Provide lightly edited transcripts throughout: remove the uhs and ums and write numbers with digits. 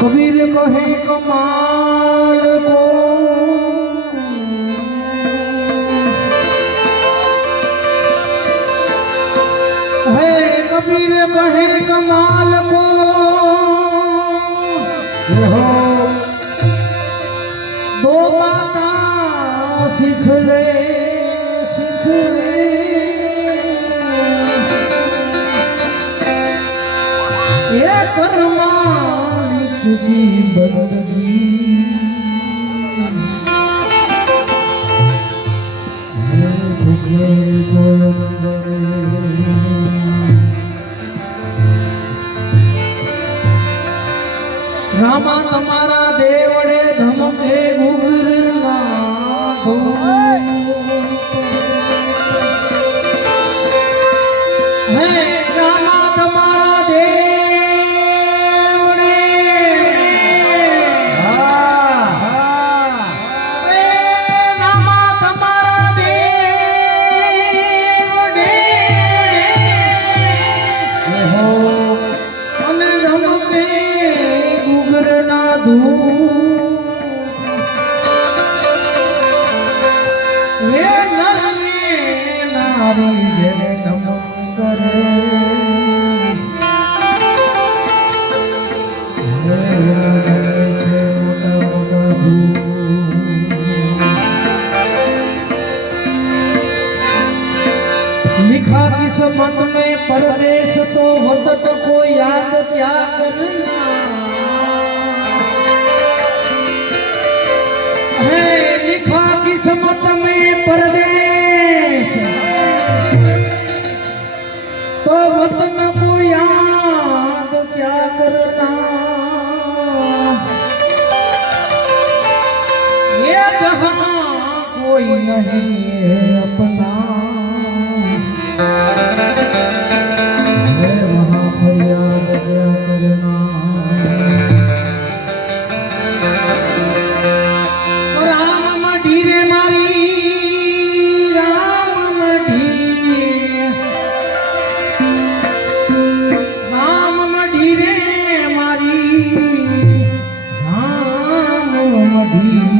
कबीर कहे कमाल को है, कबीर कहे कमाल को हो दो बातें सीख ले ये परमालिक की बंदगी रामा तमारा देवड़े धमके गुगरना हो है रामा तमारा लिखा किस्मत में परदेश तो होता तो कोई याद क्या करना है, लिखा किस्मत में परदेश तो वतन को याद क्या करना, ये जहां कोई नहीं है अपना है, वहां फरियाद क्या करना। राम ढीरे मारी राम ढीरे राम ढीरे मारी राम ढीरे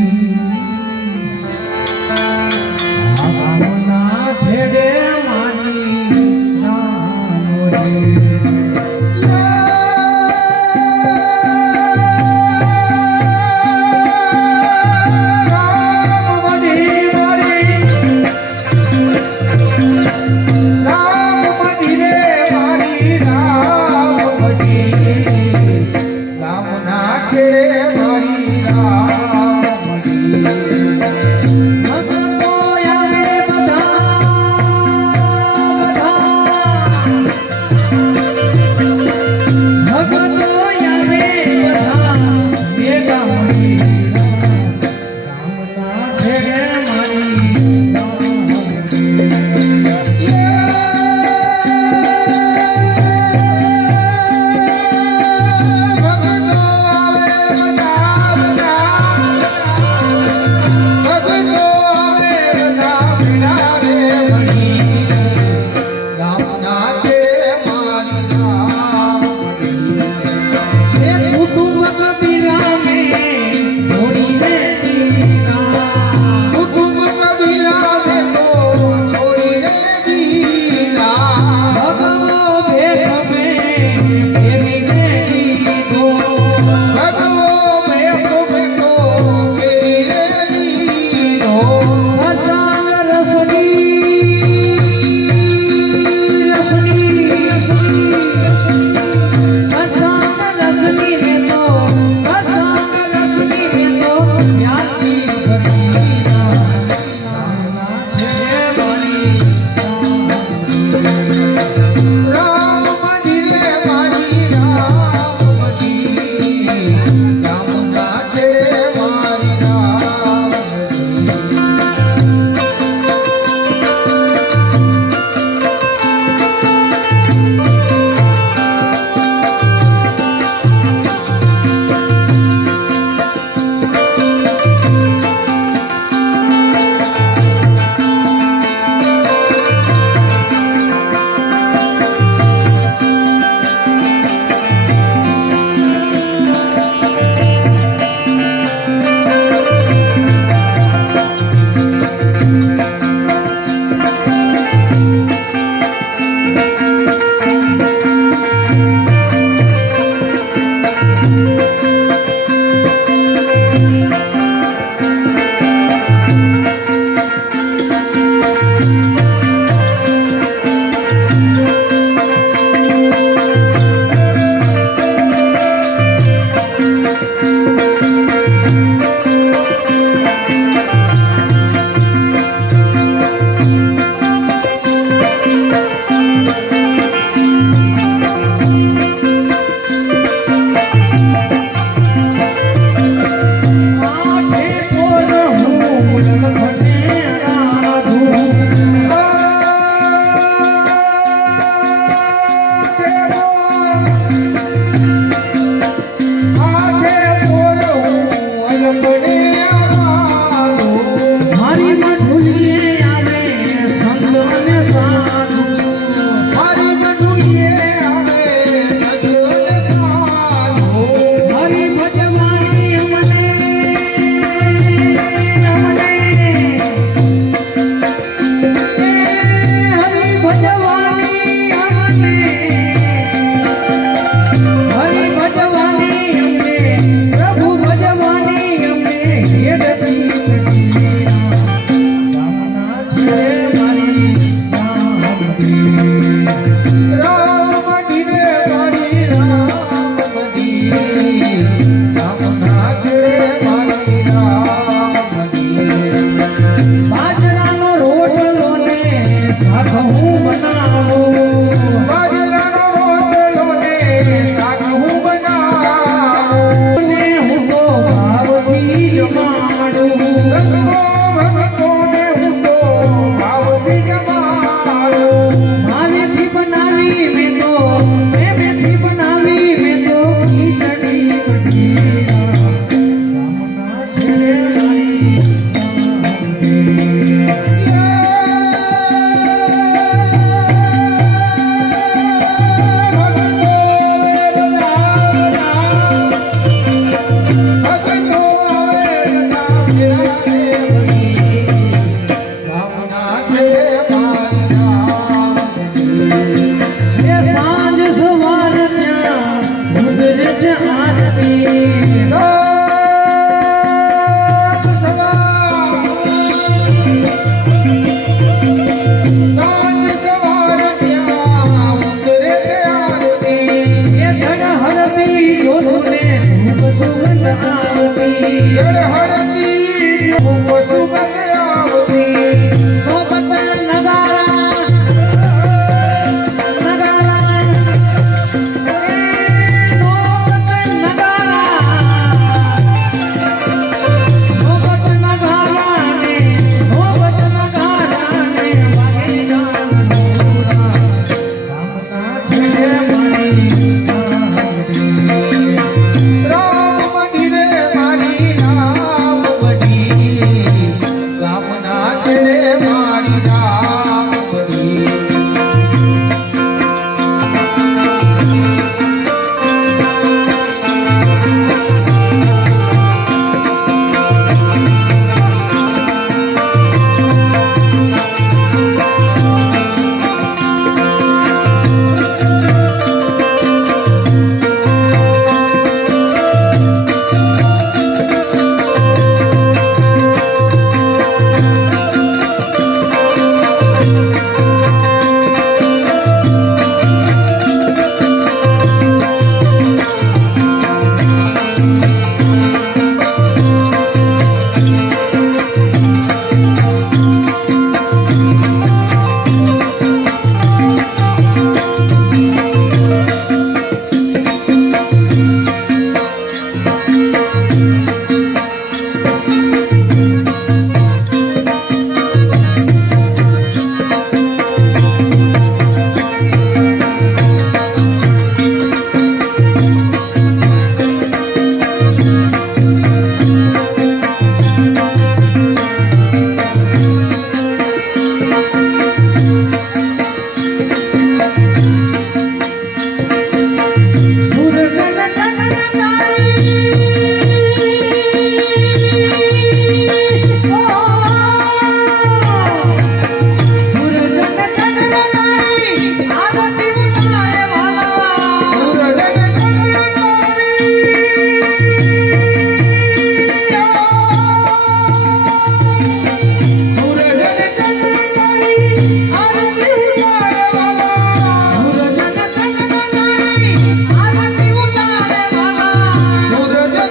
સૂરજ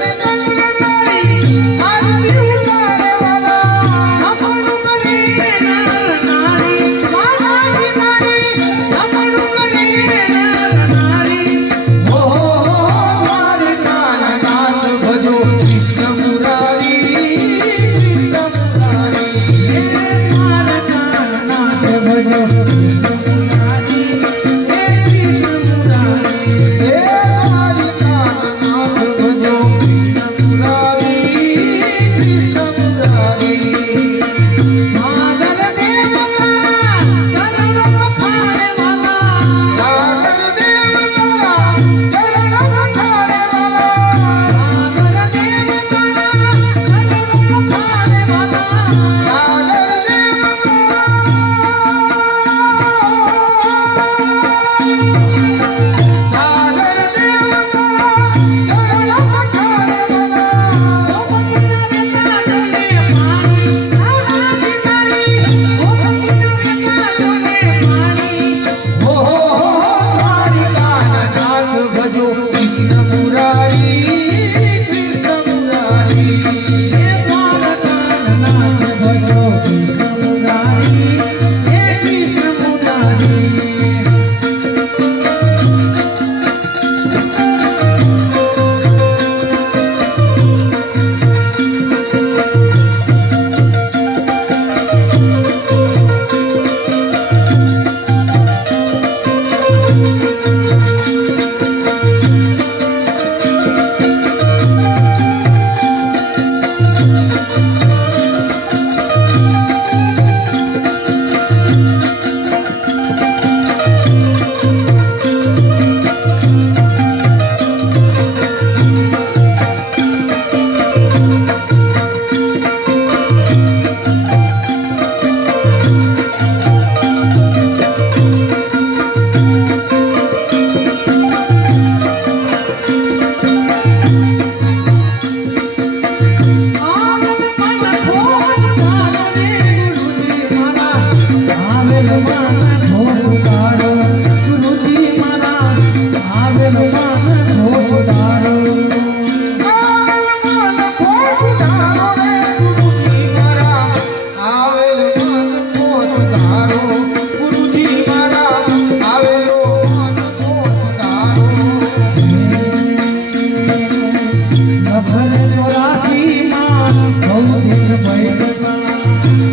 લખરે 84 માં બહુ દિન ભટકા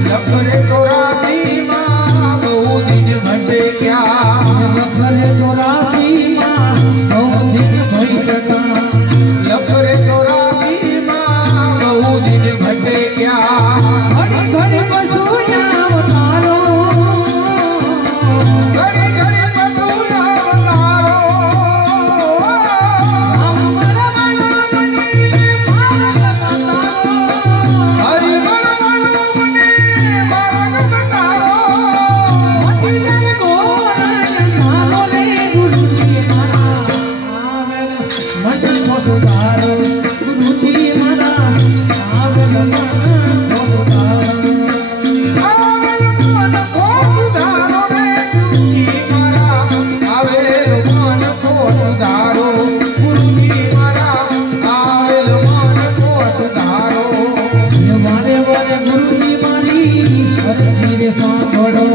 લખરે 84 માં બહુ દિન ભટક્યા લખરે 84 માં બહુ દિન ભટકા લખરે 84 માં બહુ દિન ભટક્યા ઘડી ઘડી બસુયા તારો ઘડી ઘડી બધું નામ તારો હરિ મન મને માર્ગ બતાવો આવેલ મન ખોટ ધારો રે ગુરુજી મારા આવેલ મન ખોટ ધારો ગુરુજી મારા આવેલ મન ખોટ ધારો વારે વારે ગુરુજી મારી અરજી સાંભળો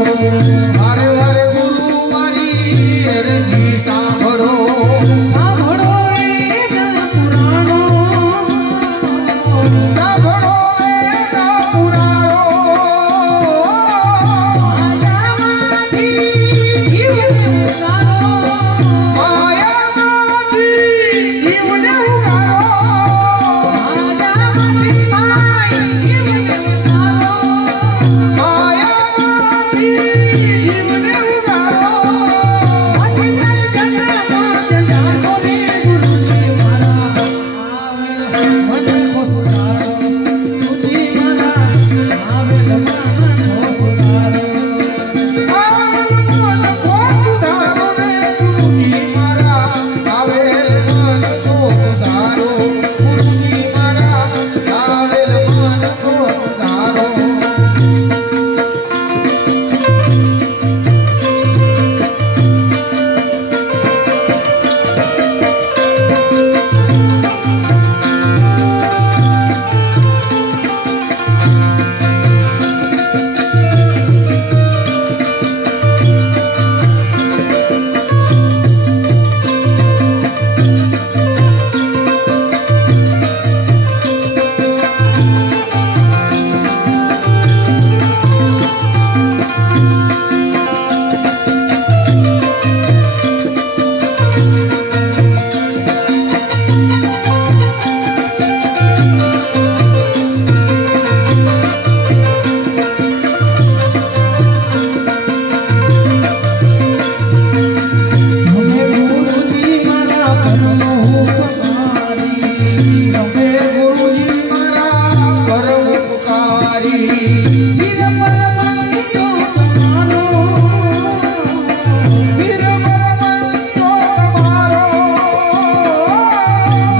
વારે વારે ગુરુ મારી અરજી સાંભળો સાંભળો રે જન પુરાણો સાંભળો વેદના પુરાણો માયામાંથી જીવ ઉતારો માયામાંથી જીવને ઉગારો માયામાંથી માય જીવ ઉતારો માયામાંથી જીવને ઉગારો આવેલ મન ખોટ ધારો રે ગુરુજી મારા આવેલ મન ખોટ ધારો ગુરુજી મારા આવેલ મન ખોટ ધારો હમે ગુરુજી મારા પરમો ઉપકારી હે ગુરુજી મારા પરમ ઉપકારી શિર પરમંતો તમારો વીર પરમંતો તમારો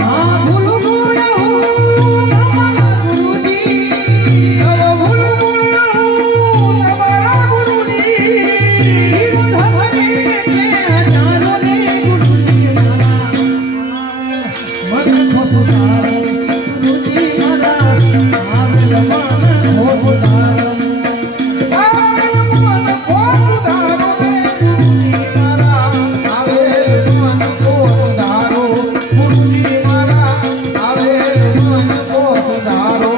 ના ભૂલ ભૂલ તમારા ગુરુજી નવ ભૂલ ભૂલ તમારા ગુરુજી આવેલ મન ખોટ ધારો રે ગુરુજી મારા આવેલ મન ખોટ ધારો ગુરુજી મારા આવેલ મન ખોટ ધારો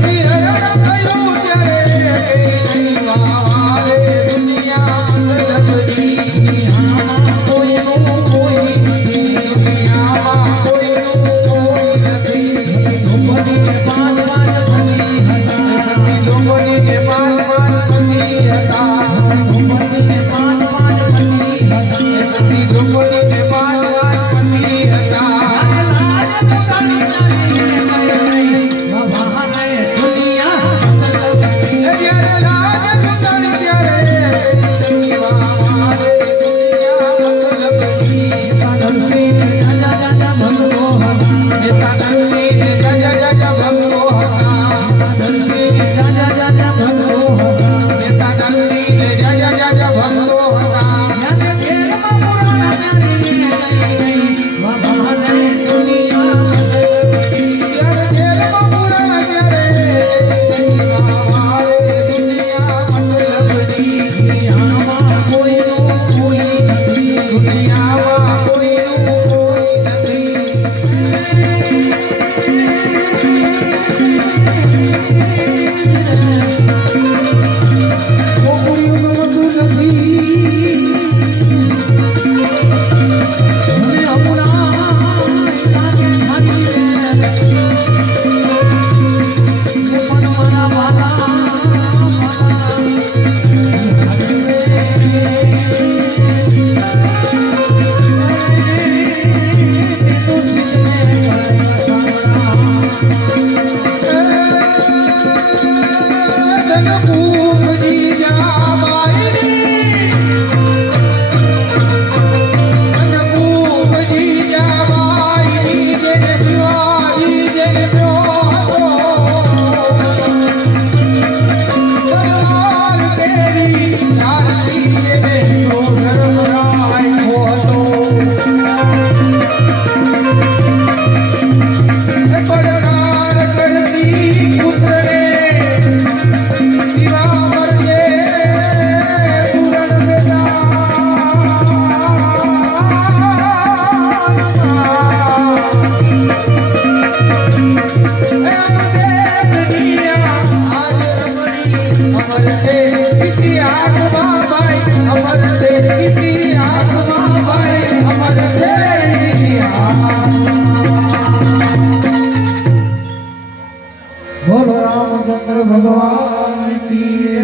સતી હરણ થયું ત્યારે નહીં વારે દુનિયા મતલબની. આમાં કોઈનું કોઈ નથી. દુનિયામાં કોઈનું કોઈ નથી. ડુંગળીને પાંચ પાંચ પતિ હતા. ડુંગળીને પાંચ પતિ હતા. ડુંગળીને પાંચ પાંચ પતિ હતા. સતી ડુંગળીને પાંચ પતિ હતા. લાજ તો કાઢી નાખી નહીં. મહાને દુનિયા મતલબની. જ્યારે લાજ ચૂંટણી ત્યારે નહીં વારે દુનિયા મતલબની. નરસિંહ રાજા રાજા ભગવો હતા. નેતા નરસિંહ જય જય જય ભગવો હતા. નરસિંહ રાજા રાજા ભગવો હતા. નેતા નરસિંહ જય જય જય ભગવો હતા. જ્યારે ખેલમાં પુરાણ નારી નહીં. મહાને દુનિયા મતલબની. જ્યારે ખેલમાં પુરાણ ત્યારે નહીં વારે દુનિયા મતલબની. આમાં કોઈનું કોઈ નથી. દુનિયામાં કોઈનું કોઈ નથી. છોકરીઓનું બધું નથી. મને હમણાં લાગે ખાલી છે. પણ મારા વાલા જનકપુરજી જાબાઈની. જનકપુરજી જાબાઈની. જેને શિવાજી જેને જોતો. તલવાર તેરી ચાલતી એને તો ધર્મરાય હોતો. પડકાર કરતી પુત્રને શિવા મરજે પૂરણ બોલો રામચંદ્ર ભગવાન કી